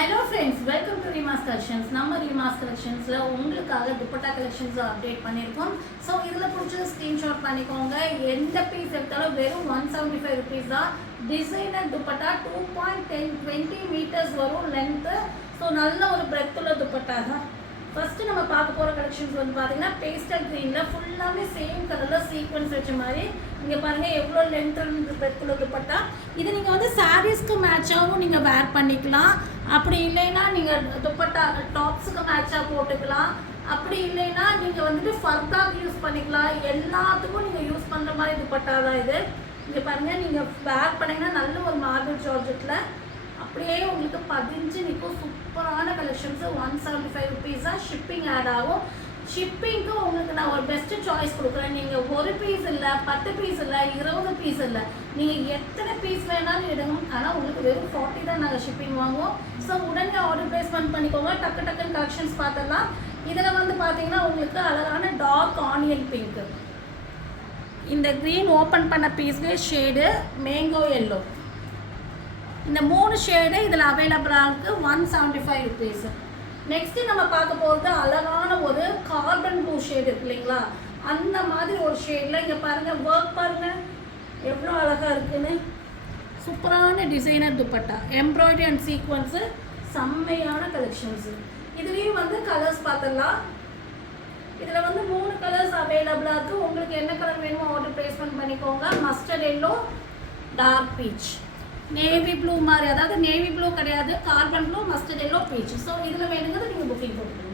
Hello friends, welcome to Rima's Collections. நம்ம Rima's Collectionsல உங்களுக்காக dupatta collections update பண்ணிருக்கோம். சோ இதுல பிடிச்ச ஸ்கிரீன்ஷாட் பண்ணிக்கோங்க. எந்த பீஸ் எடுத்தாலும் வெறும் 175 ரூபீஸ் தான். டிசைனர் துப்பட்டா 2.20 மீட்டர்ஸ் வரும் லெந்த். சோ நல்ல ஒரு பிரெத் உள்ள துப்பட்டா தான். ஃபர்ஸ்ட் நம்ம பார்க்க போற கலெக்ஷன்ஸ் வந்து பாத்தீங்கன்னா பேஸ்டல் கிரீன்ல ஃபுல்லாவே சேம் கலர்ல சீக்வென்ஸ் வச்ச மாதிரி இங்க பாருங்க எவ்வளவு லெந்த் இருந்து பிரெத் உள்ள துப்பட்டா. இது நீங்க வந்து சாரீஸ்க்கு மேட்சாவும் நீங்க வேர் பண்ணிக்கலாம். அப்படி இல்லைன்னா நீங்கள் துப்பட்டா டாப்ஸுக்கு மேட்சாக போட்டுக்கலாம். அப்படி இல்லைன்னா நீங்கள் வந்துட்டு ஃபர்தாக்கு யூஸ் பண்ணிக்கலாம். எல்லாத்துக்கும் நீங்கள் யூஸ் பண்ணுற மாதிரி துப்பட்டா தான் இது. இங்கே பாருங்கள், நீங்கள் வேர் பண்ணிங்கன்னா நல்ல ஒரு மார்பிள் ஜார்ஜெட்டில் அப்படியே உங்களுக்கு 15 நிற்கும். சூப்பரான கலெக்ஷன்ஸு 175 ரூபீஸ் தான். ஷிப்பிங் ஆட் ஆகும். ஷிப்பிங்க்கு உங்களுக்கு நான் ஒரு பெஸ்ட்டு சாய்ஸ் கொடுக்குறேன். நீங்கள் ஒரு பீஸ் இல்லை, 10 பீஸ் இல்லை, 20 பீஸ் இல்லை, நீங்கள் எத்தனை பீஸ் வேணாலும் எடுங்க. ஆனால் உங்களுக்கு வெறும் 40 தான் நாங்கள் ஷிப்பிங் வாங்குவோம். ஸோ உடனே ஆர்டர் பிளேஸ்மெண்ட் பண்ணிக்கோங்க. டக்குன்னு கலெக்ஷன்ஸ் பார்த்துடலாம். இதில் வந்து பார்த்தீங்கன்னா உங்களுக்கு அழகான டார்க் ஆனியன் பிங்க்கு, இந்த க்ரீன் ஓப்பன் பண்ண பீஸ்லேயே ஷேடு மேங்கோ எல்லோ, இந்த 3 ஷேடு இதில் அவைலபிளாக இருக்குது. 175 ரூபீஸ். நெக்ஸ்ட்டு நம்ம பார்க்க போகிறது அழகான ஒரு கார்பன் ப்ளூ ஷேடு இருக்கு இல்லைங்களா, அந்த மாதிரி ஒரு ஷேடில் இங்கே பாருங்கள், ஒர்க் பாருங்கள் எவ்வளோ அழகாக இருக்குன்னு. சூப்பரான designer dupatta, embroidery and sequence, செம்மையான கலெக்ஷன்ஸு. இதுலேயும் வந்து கலர்ஸ் பார்த்துடலாம். இதில் வந்து 3 கலர்ஸ் அவைலபிளாக இருக்குது. உங்களுக்கு என்ன கலர் வேணுமோ ஆர்டர் பிளேஸ்மெண்ட் பண்ணிக்கோங்க. Mustard yellow, dark peach, navy blue மாதிரி, அதாவது நேவி ப்ளூ கிடையாது, carbon blue, mustard yellow, peach. So இதில் வேணுங்கிறது நீங்கள் புக்கிங் போட்டுக்கணும்.